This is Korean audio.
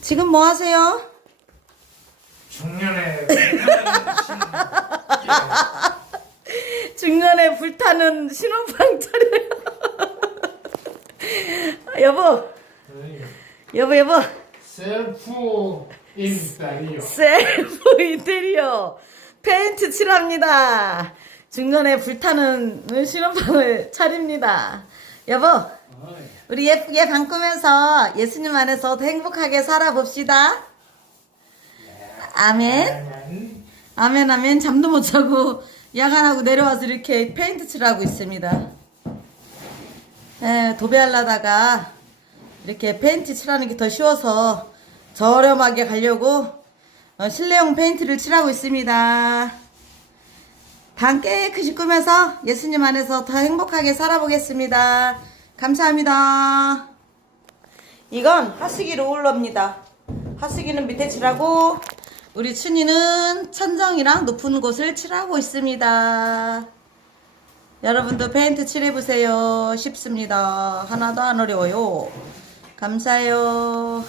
지금 뭐 하세요? 중년에 중년에 불타는 신혼방 차려요. 여보, 여보, 여보. 셀프 인스타리오 셀프 인테리어 페인트 칠합니다. 중년에 불타는 신혼방을 차립니다. 여보, 우리 예쁘게 방 꾸면서 예수님 안에서 더 행복하게 살아봅시다. 아멘. 아멘, 아멘. 잠도 못 자고 야간하고 내려와서 이렇게 페인트 칠하고 있습니다. 예, 도배하려다가 이렇게 페인트 칠하는 게 더 쉬워서 저렴하게 가려고 어, 실내용 페인트를 칠하고 있습니다. 방 깨끗이 꾸며서 예수님 안에서 더 행복하게 살아보겠습니다. 감사합니다. 이건 하시기 롤러입니다. 하시기는 밑에 칠하고 우리 춘이는 천정이랑 높은 곳을 칠하고 있습니다. 여러분도 페인트 칠해보세요. 쉽습니다. 하나도 안 어려워요. 감사해요.